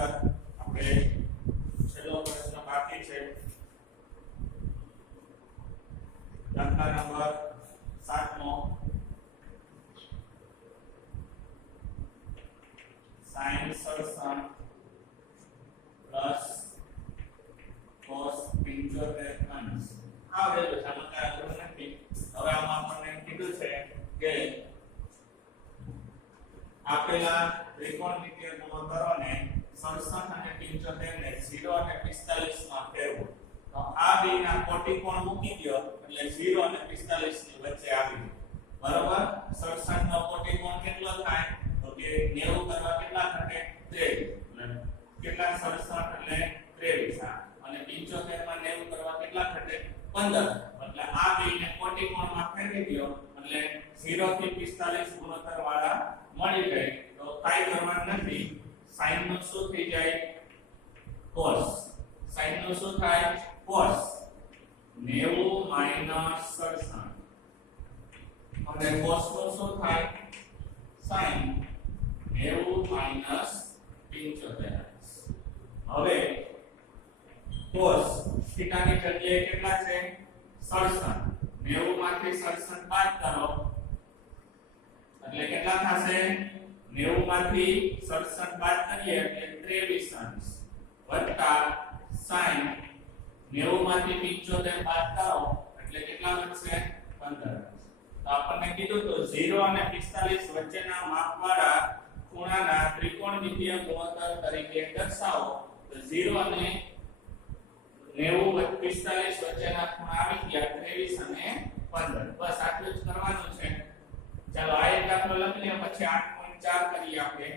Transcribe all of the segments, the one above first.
આપણે છેલ્લો પ્રશ્ન બાકી છે દાખલા નંબર 7 નો sin 67 plus cos 75 અંશ આ વેલ્યુ સમજતા જરૂર નથી હવે આમાં આપણને કીધું છે કે આપેલા ત્રિકોણમિતિય ગુણોત્તરોને 67 અને 75 ને 0 અને 45 માં ફેરવો તો આ બેના કોટિકોણ મૂકી દો એટલે 0 અને 45 ની વચ્ચે આવી બરાબર 67 નો કોટિકોણ કેટલો થાય તો કે 90 કરવા કેટલા ઘટે 23 કેટલા 67 એટલે 23 અને 75 માં 90 કરવા કેટલા ઘટે 15 એટલે આ બેને કોટિકોણમાં ફેરવી દો એટલે 0 થી 45 ગુણોત્તર વાળા મળી જાય તો કાઈ કરવાનું નથી sin નું શું થઈ જાય cos sin નું શું થાય cos 90 67 અને cos નું શું થાય sin 90 75 હવે cos થીટા ની જગ્યાએ કેટલા છે 67 90 માંથી 67 બાદ કરો એટલે કેટલા થશે 90 માંથી 67 બાદ કરીએ એટલે 23 અંશ વત્તા sin 90 માંથી 75 બાદ કરો એટલે કેટલા બનશે 15 તો આપણને કીધું તો 0 અને 45 વચ્ચેના માપવાળા ખૂણાના ત્રિકોણમિતિય ગુણોત્તર તરીકે દર્શાવો તો 0 અને 90 45 વચ્ચેના ખૂણા આવી ગયા 23 અને 15 બસ આટલું જ કરવાનું છે ચાલો આ એક દાખલો લખી લે પછી 8.4 કરીએ આપણે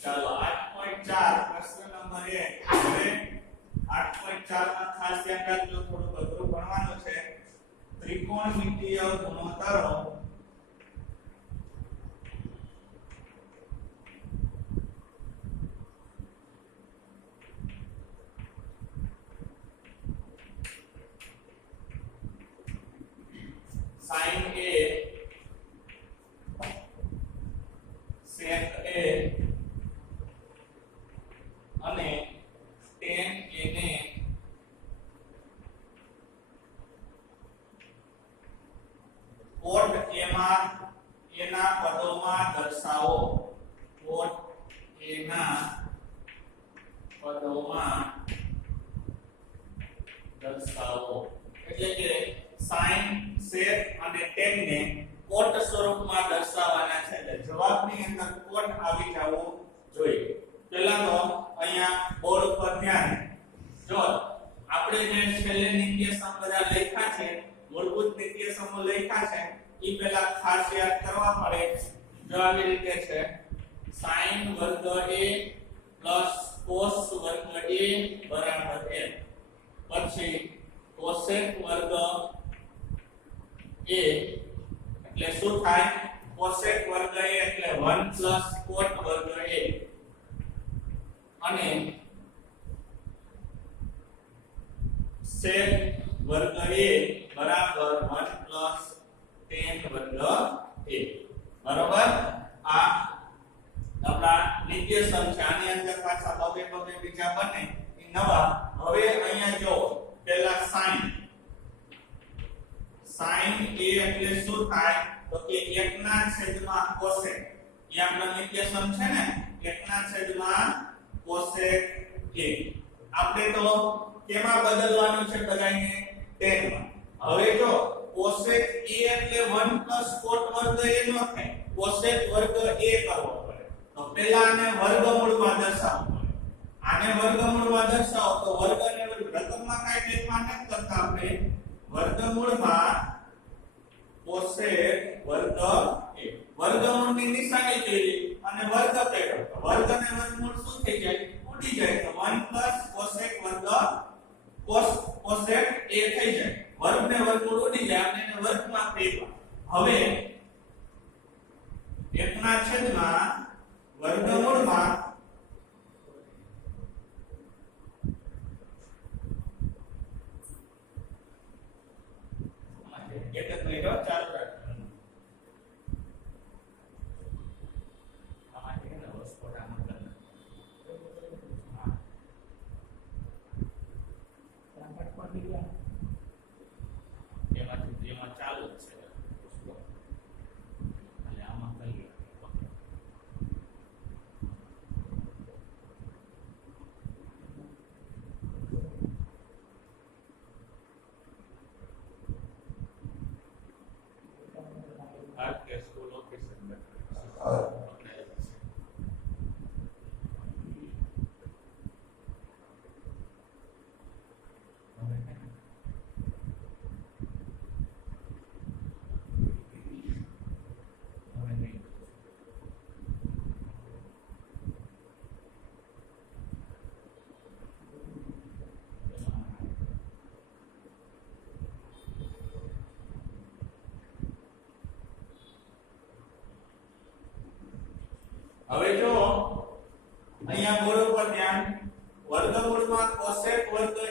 ચાલો 8.4 પ્રશ્ન નંબર 1 હવે 8.4 માં ખાસ ધ્યાન રાખજો થોડું અઘરું ભણવાનું છે ત્રિકોણમિતિય ગુણોત્તરો sin a sec a અને tan a ને cot a માં એના પદોમાં દર્શાવો cot a ના પદોમાં દર્શાવો એટલે કે sin sec અને tan ને cot સ્વરૂપમાં દર્શાવવાના છે એટલે જવાબની અંદર cot આવી જવો જોઈએ પહેલા તો અહીંયા બોર્ડ પર ધ્યાન જો આપણે જે છેલ્લે નિત્યસમ બધા લખ્યા છે મૂળભૂત નિત્યસમો લખ્યા છે ઈ પહેલા ખાસ યાદ કરવા પડે જો આવી રીતે છે sin વર્ગ a cos વર્ગ a બરાબર n પછી cosec વર્ગ a એટલે શું થાય cosec વર્ગ a એટલે 1 cot વર્ગ a અને sec વર્ગ a બરાબર 1 tan વર્ગ a બરાબર આ આપણા નિત્યસમ છે આની અંદર પાછા બબે બીજા બને એ નવા હવે અહીંયા જો પહેલા sin a એટલે શું થાય તો કે 1 ના છેદમાં cosec એ આપણો નિત્યસમ છે ને 1 ના છેદમાં cosec a આપણે તો કેમાં બદલવાનું છે બધાને tan માં હવે જો cosec a એટલે 1 cot વર્ગ a નો થાય cosec વર્ગ a કરવો પડે તો પહેલા આને વર્ગમૂળમાં દર્શાવવું પડે આને વર્ગમૂળમાં દર્શાવો તો વર્ગ અને રકમમાં કાઈ ફેરફાર નથી કરતા આપણે વર્ગમૂળમાં કોસેક વર્ગ a વર્ગમૂળની નિશાની જોઈ અને વર્ગ કર્યો તો વર્ગ અને વર્ગમૂળ શું થઈ જાય ઉડી જાય તો 1 કોસેક વર્ગ કોસેક a થઈ જાય વર્ગ ને વર્ગમૂળ ઉડી જાય આપણે એને વર્ગમાં ફેરવા હવે 1/છેદમાં વર્ગમૂળમાં એક જ મિનિટ ચાલુ રાખજો આમાં છે ને હોસ્પોટ આમાં કરना હા પટપટ ગયા એમાં ચાલુ જ છે એટલે આમાં કરીએ હવે જો અહીંયા બોર્ડ ઉપર ધ્યાન વર્ગમૂળમાં કોસેક વર્ગ a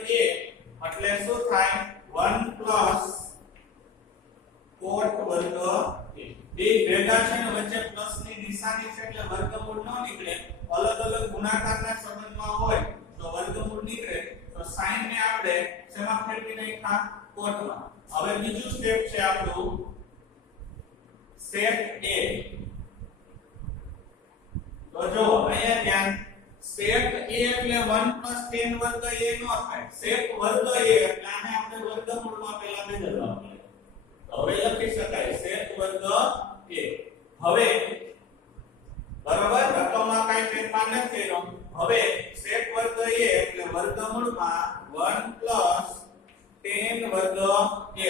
એટલે શું થાય 1 કોટ વર્ગ a બે ભેગા છે ને વચ્ચે પ્લસ ની નિશાની છે એટલે વર્ગમૂળ ન નીકળે અલગ અલગ ગુણાકારના સંબંધમાં હોય તો વર્ગમૂળ નીકળે તો સાઈન ને આપણે શેમાં ફેરવી નાખ્યા કોટમાં હવે બીજું સ્ટેપ છે આપણું સેટ a તો જો અહીંયા ધ્યાન સેક a એટલે 1 tan વર્ગ a નો થાય સેક વર્ગ a એટલે આને આપણે વર્ગમૂળમાં પહેલા બદલવા પડે તો હવે લખી શકાય સેક વર્ગ a હવે બરાબર રકમમાં કાઈ ફેરફાર નથી કર્યો હવે સેક વર્ગ a એટલે વર્ગમૂળમાં 1 tan વર્ગ a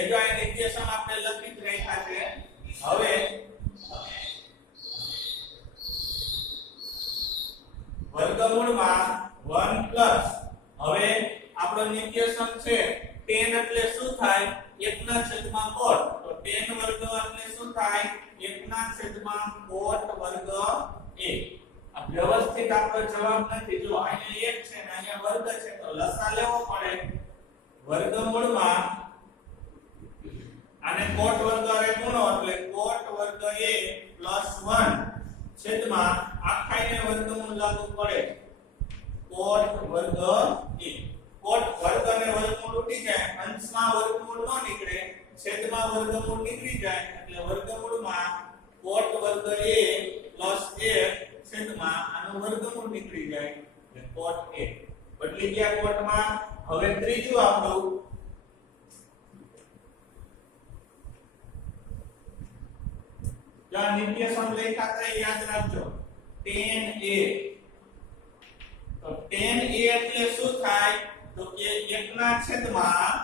જો આ ઇક્વેશન આપણે લખી જ રાખ્યા છે હવે વર્ગમૂળમાં 1 પ્લસ હવે આપણો ઇક્વેશન છે tan એટલે શું થાય 1/cot તો tan વર્ગ એટલે શું થાય 1/cot વર્ગ a આ વ્યવસ્થિત આપણો જવાબ નથી જો અહીંયા 1 છે ને અહીંયા વર્ગ છે તો લસા લેવો પડે વર્ગમૂળમાં આને cot વર્ગ અરે ગુણો એટલે cot વર્ગ a 1 છેદમાં આખાઈને વર્ગમૂળ લાગુ પડે કોટ વર્ગ a કોટ વર્ગ અને વર્ગમૂળ ઉડી જાય અંશમાં વર્ગમૂળ ન નીકળે છેદમાં વર્ગમૂળ નીકળી જાય એટલે વર્ગમૂળમાં કોટ વર્ગ a 1 છેદમાં આનું વર્ગમૂળ નીકળી જાય એટલે કોટ a બદલી ગયા કોટમાં હવે ત્રીજું આપણું જ્યાં નિત્યસમ લેખા થાય યાદ રાખજો tan a તો tan a એટલે શું થાય તો કે 1/છેદમાં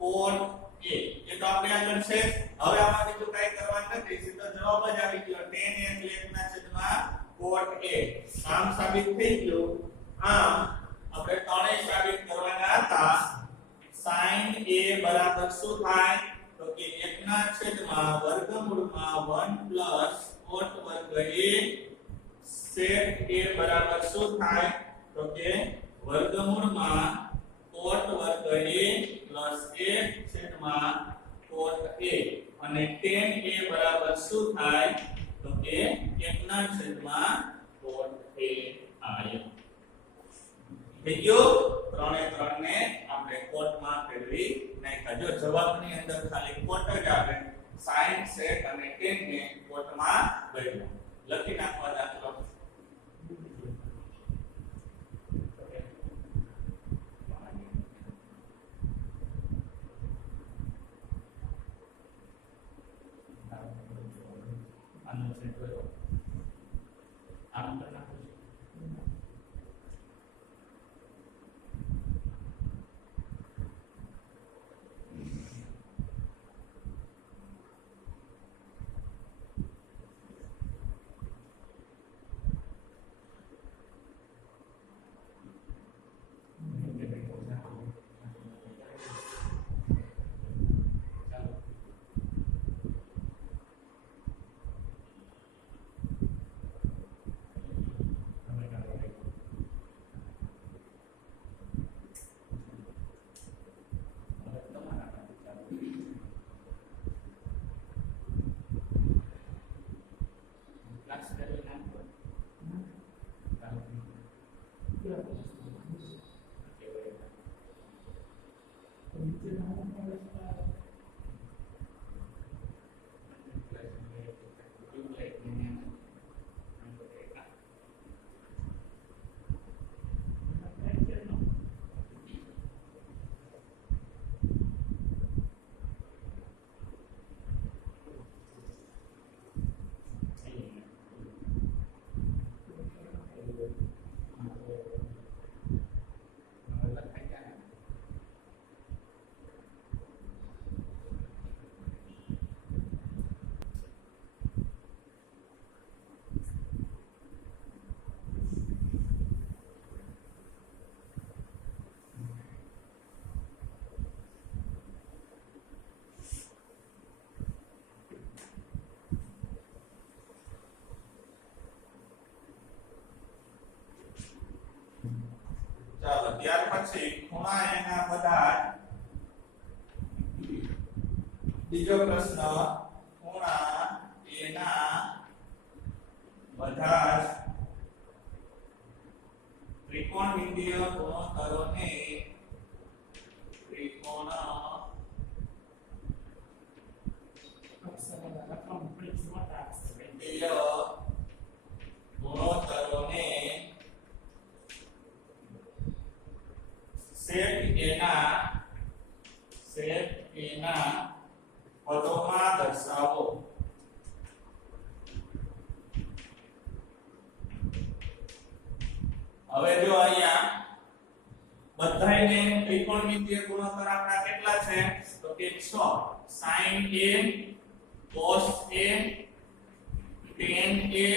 cot a એ તો આપણે આગળ છે હવે આમાં બીજું કાઈ કરવાનું નથી સીધો જવાબ જ આવી ગયો tan a એટલે 1/છેદમાં cot a આમ સાબિત થઈ ગયું આમ આપણે ત્રણેય સાબિત કરવાના હતા sin a બરાબર શું થાય તો કે 1/છેદમાં વર્ગમૂળમાં 1 cot વર્ગ a sec a બરાબર શું થાય તો કે વર્ગમૂળમાં cot વર્ગ a 1 છેદમાં cot a અને tan a બરાબર શું થાય તો કે 1/છેદમાં cot a આવ્યો વિડિયો 3 ને આપણે કોટમાં ફેરવી નાખ્યા જો જવાબની અંદર ખાલી કોટ જ આવે sin sec અને tan ને કોટમાં બદલો લખી નાખવા દાખલો આનો છે કયો આમ કરના ચાલો ત્યાર પછી ખૂણા એના બધા બીજો પ્રશ્ન ખૂણા એના બધા જ ત્રિકોણમિતીય ગુણોત્તરોને સેટ એના પદોમાં દર્શાવો. હવે જો અહીંયા બધાયને ત્રિકોણમિતીય ગુણોત્તર આપણા કેટલા છે તો કે 6 sin a cos a tan a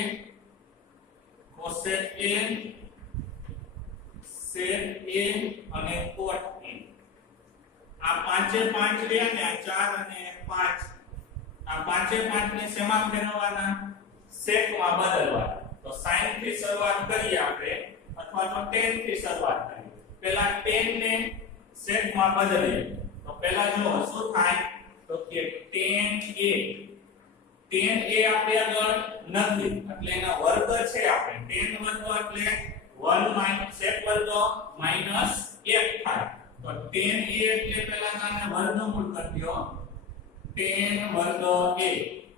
cosec a sec a અને cot a. આ પાંચે પાંચ રહ્યા ને આ 4 અને 5 આ પાંચે પાંચ ને શેમાં ફેરવવાના sec માં બદલવાના. તો sin થી શરૂઆત કરીએ આપણે અથવા તો tan થી શરૂઆત કરીએ. પહેલા tan ને sec માં બદલીએ તો પહેલા જો શું થાય તો કે tan a આપણે આગળ નથી એટલે એના વર્ગ છે. આપણે tan વર્ગ એટલે 1 sec વર્ગ minus 1 થાય. તો tan a એટલે પહેલા આને વર્ગમૂળ કરી દો tan વર્ગ a.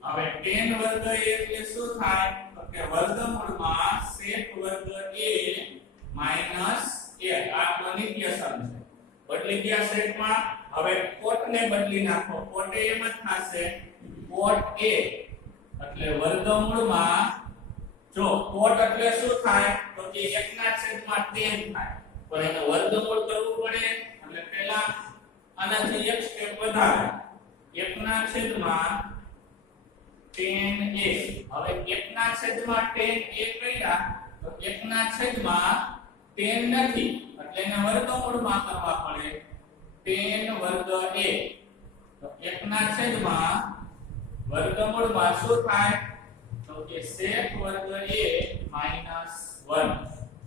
હવે tan વર્ગ a એટલે શું થાય તો કે વર્ગમૂળમાં sec વર્ગ a minus 1 આ નિત્યસમ છે. બદલી ગયા sec માં. હવે cot ને બદલી નાખો. cot a એમ જ થશે cot a એટલે વર્ગમૂળમાં જો cot એટલે શું થાય તો કે 1/tan થાય. પણ એને વર્ગમૂળ કરવું પડે એટલે પહેલા આનાથી એક સ્ટેપ વધારે 1/tan a. હવે 1/tan a કર્યા તો 1/tan નથી એટલે એને વર્ગમૂળમાં કરવા પડે tan વર્ગ a. તો 1/વર્ગમૂળમાં શું થાય તો કે sec વર્ગ a minus 1.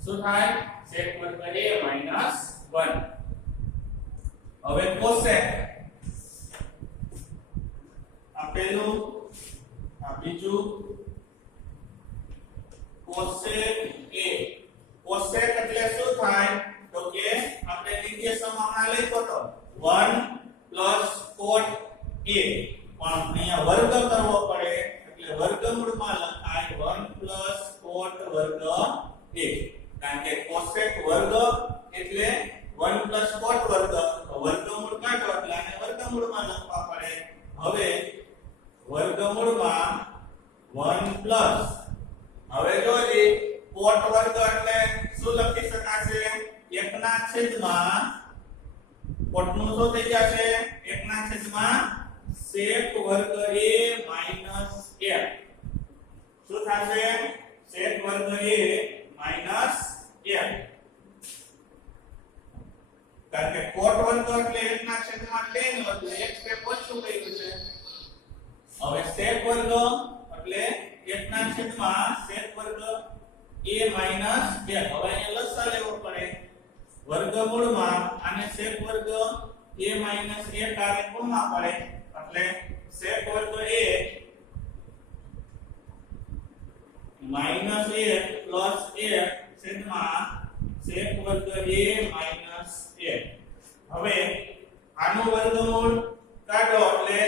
શું થાય sec વર્ગ a minus 1. હવે cosec આ પહેલું આ બીજું cosec a. cosec એટલે શું થાય તો કે આપણે નિત્યસમ હમણાં લખ્યો તો 1 cot a પણ અહીંયા વર્ગ કરવો પડે એટલે વર્ગમૂળમાં લખાય 1 cot વર્ગ a. કારણ કે cosec વર્ગ એટલે 1 cot વર્ગ તો વર્ગમૂળ કાઢો એટલે આને વર્ગમૂળમાં લખવા પડે. હવે વર્ગમૂળમાં 1 હવે જોજી cot વર્ગ એટલે શું લખી શકાશે 1/માં cot નું શું થઈ જશે 1/sec વર્ગ a minus 1. શું થશે sec વર્ગ a minus 1. કારણ કે cot વર્ગ એટલે 1/tan એટલે એક સ્ટેપ ઓછું કર્યું છે. હવે sec વર્ગ એટલે 1/માં sec વર્ગ a minus 1. હવે અહીંયા લસા લેવો પડે વર્ગમૂળમાં આને sec વર્ગ a minus 1 આને કોમાં પડે એટલે sec વર્ગ a minus 1 plus 1 છેદમાં sec વર્ગ a minus 1. હવે આ આનું વર્ગમૂળ કાઢો એટલે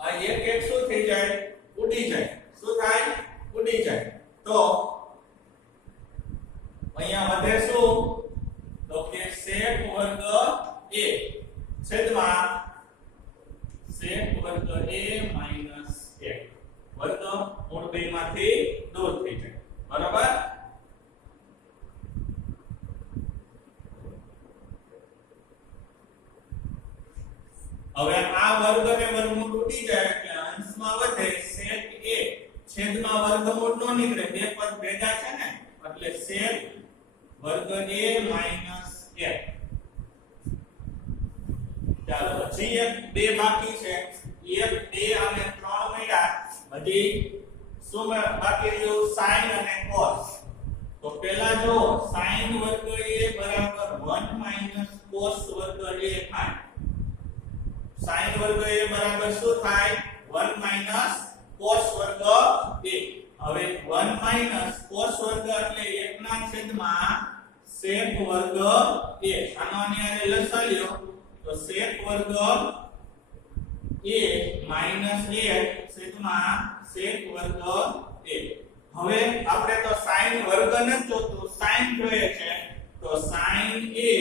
આ એક શું થઈ જાય ઉડી જાય શું થાય ઉડી જાય તો અહીંયા વધે શું તો કે sec વર્ગ a છેદમાં sec વર્ગ a માઈનસ 1 વર્ગમૂળ બેમાંથી દૂર થઈ જાય બરાબર હવે આ વર્ગ ને વર્ગમૂળ ઉડી જાય એટલે અંશમાં વધે sec a છેદમાં વર્ગમૂળ નો નીકળે બે પદ ભેગા છે ને એટલે sec વર્ગ a માઈનસ 1 ચાલો પછી એક બે બાકી છે 1 2 અને 3 મળ્યા બધી શું બાકી રહ્યું sin અને cos તો પહેલા જો sin વર્ગ a બરાબર 1 માઈનસ cos વર્ગ a થાય sin વર્ગ a બરાબર શું થાય 1 માઈનસ cos વર્ગ a હવે 1 માઈનસ cos વર્ગ એટલે 1 ના છેદમાં sec વર્ગ a આનો આને લસા લ્યો તો sec વર્ગ a માઈનસ 1 છેદમાં sec વર્ગ a હવે આપણે તો sin વર્ગ ને જોતું sin જોઈએ છે તો sin a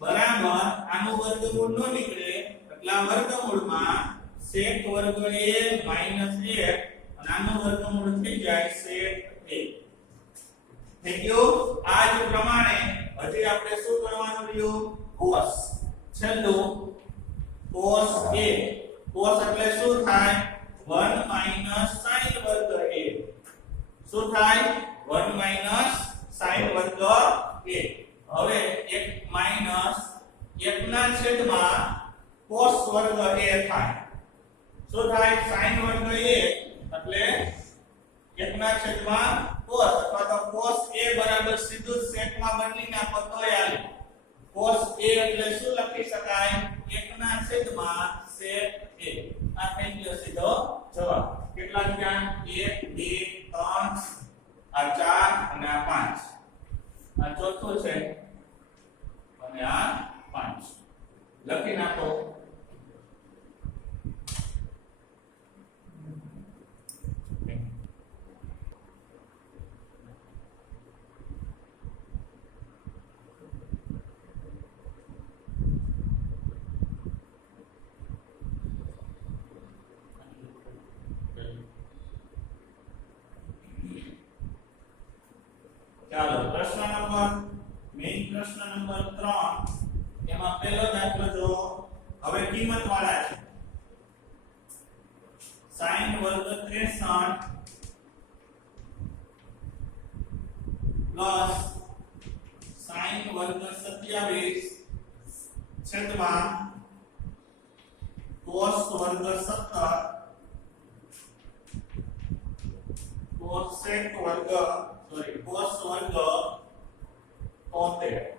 બરાબર આનું વર્ગમૂળ નો નીકળે એટલા વર્ગમૂળમાં sec વર્ગ a માઈનસ 1 અને આનું વર્ગમૂળ થઈ જાય sec a થઈ ગયું આ જ પ્રમાણે હજી આપણે શું કરવાનું રહ્યું cos છેલ્લું cos a cos એટલે શું થાય 1 માઈનસ sin વર્ગ a શું થાય 1 માઈનસ sin વર્ગ a હવે 1 માઈનસ 1 ના છેદમાં cos વર્ગ a થાય શું થાય sin વર્ગ a એટલે 1 ના છેદમાં cos અથવા તો cos a બરાબર સીધું sec માં બદલીને આપો તોય હાલે cos a એટલે શું લખી શકાય 1 ના છેદમાં sec a આ થઈ ગયો સીધો જવાબ કેટલા થયા 1 2 3 આ 4 અને આ 5 આ ચોથું છે અને આ 5 લખી નાખો ચાલો પ્રશ્ન નંબર મેઈન પ્રશ્ન નંબર 3 એમાં પહેલો દાખલો જો હવે કિંમત વાળા છે sin વર્ગ 63 પ્લસ sin વર્ગ 27 છેદમાં cos વર્ગ 17 cosec વર્ગ cos વર્ગ 73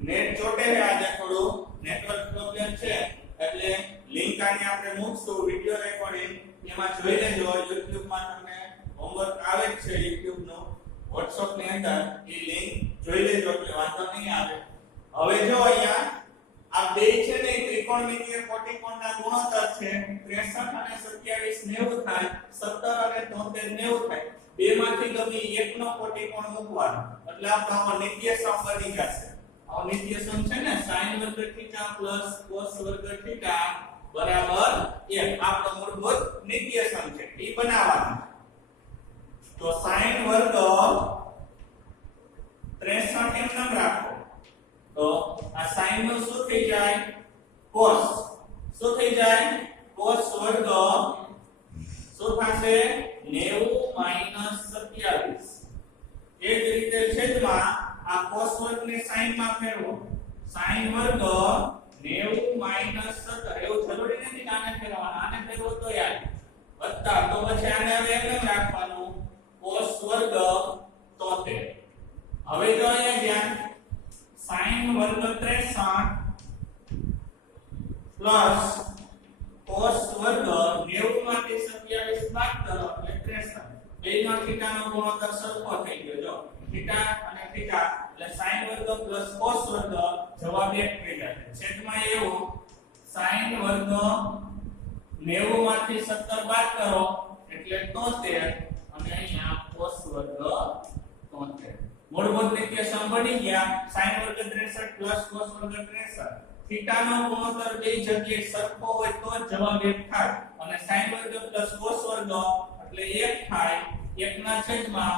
નેટ ચોટે છે આજે થોડું નેટવર્ક પ્રોબ્લેમ છે એટલે લિંક આની આપણે મૂકશું વિડિયો રેકોર્ડિંગ એમાં જોઈ લેજો YouTube માં તમને હોમવર્ક આવે જ છે YouTube નો WhatsApp ની અંદર એ લિંક જોઈ લેજો એટલે વાંધો નહીં આવે હવે જો અહીંયા આ બે છે ને ત્રિકોણમિતિય કોટિકોણના ગુણોત્તર છે 63 અને 27 90 થાય 17 અને 73 90 થાય બેમાંથી ગમે એકનો કોટિકોણ મૂકવાનો એટલે આપણો નિત્યસમ બની જશે આ નિત્યસમ છે ને sin વર્ગ θ cos વર્ગ θ બરાબર 1 આપણો મૂળભૂત નિત્યસમ છે એ બનાવવાનો તો sin વર્ગ 63 એમ નામ રાખો તો આ sin નો શું થઈ જાય cos શું થઈ જાય cos વર્ગ શું થશે 90 27 એ જ રીતે છેદમાં આ cos વર્ગ ને sin માં ફેરવો sin વર્ગ 90 17 એવું જરૂરી નથી કે આને ફેરવવાના આને ફેરવો તો યાર વત્તા તો પછી આને હવે એમ રાખવાનું cos વર્ગ 73 હવે જો અહીંયા ધ્યાન sin વર્ગ 63 પ્લસ cos વર્ગ 90 માંથી 27 બાદ કરો એટલે 63 બેનો થીટાનો ગુણોત્તર સરખો થઈ ગયો જો થીટા અને થીટા એટલે sin વર્ગ પ્લસ cos વર્ગ જવાબ 1 થઈ જશે. છેદમાં એવું sin વર્ગ 90 માંથી 17 બાદ કરો એટલે 73 અને અહીંયા cos વર્ગ 73. મૂળભૂત રીતે સંબંધી ગયા sin વર્ગ 63 પ્લસ cos વર્ગ 63. થીટા નો ગુણોત્તર બે જગ્યાએ સરખો હોય તો જ જવાબ 1 થાય અને sin વર્ગ પ્લસ cos વર્ગ એટલે 1 થાય. 1 ના છેદમાં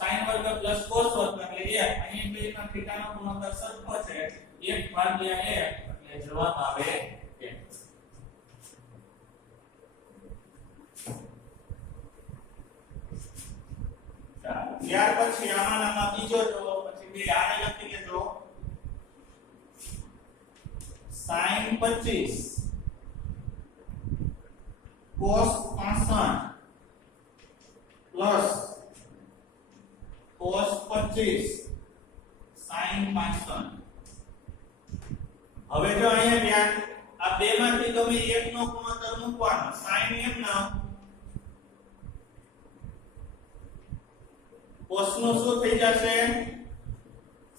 sin વર્ગ પ્લસ cos વર્ગ એટલે 1. અહીં બેના થીટા નો ગુણોત્તર સરખો છે 1 ભાગ્યા 1 એટલે જવાબ આવે 1. ત્યાર પછી આમાંના બીજો જો પછી બે આને લખી લેજો sin 25 cos 65 plus cos 25 sin 65. હવે જો અહીંયા ધ્યાન આ બે માંથી ગમે એકનો ગુણોત્તર મૂકવાનો sin m નો cos નું શું થઈ જશે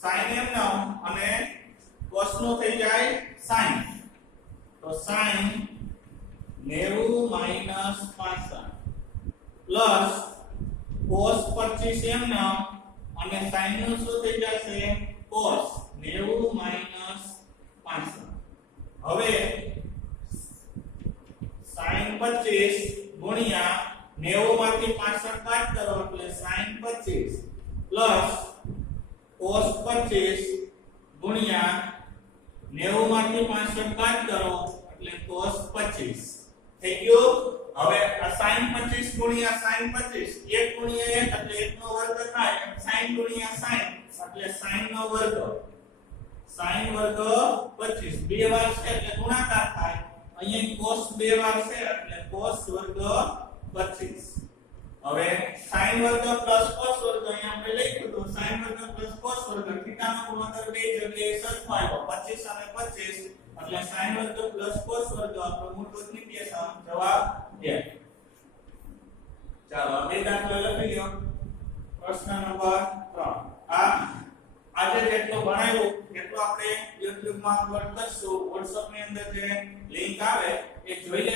sin m નો અને cos નું થઈ જાય sin. તો sin 90 - 65 પ્લસ cos 25 m નો અને sin નું શું થઈ જશે cos 90 - 65. હવે sin 25 ગુણ્યા 90 માંથી 65 બાદ કરો એટલે sin 25 પ્લસ cos 25 ગુણ્યા 90 માંથી 65 બાદ કરો એટલે cos 25 થઈ ગયું. હવે આ sin 25 ગુણ્યા sin 25 1 ગુણ્યા 1 એટલે 1 નો વર્ગ થાય. sin ગુણ્યા sin એટલે sin નો વર્ગ. sin વર્ગ 25 બે વાર છે એટલે ગુણાકાર થાય. અહીંયા cos બે વાર છે એટલે cos વર્ગ 25. હવે sin વર્ગ પ્લસ cos વર્ગ અહીંયા આપણે લખ્યું તો sin વર્ગ પ્લસ cos વર્ગ થીટા નો ગુણોત્તર બે જગ્યાએ સરખો આવ્યો 25 અને 25 એટલે sin વર્ગ પ્લસ cos વર્ગ આપણો મૂળભૂત નિત્યસમ જવાબ 1. ચાલો બે દાખલા લખી લો. પ્રશ્ન નંબર 3. આજે જેટલો ભણાવ્યું એટલો આપણે YouTube માં અપલોડ કરશું. WhatsApp ની અંદર જે લિંક આવે એ જોઈ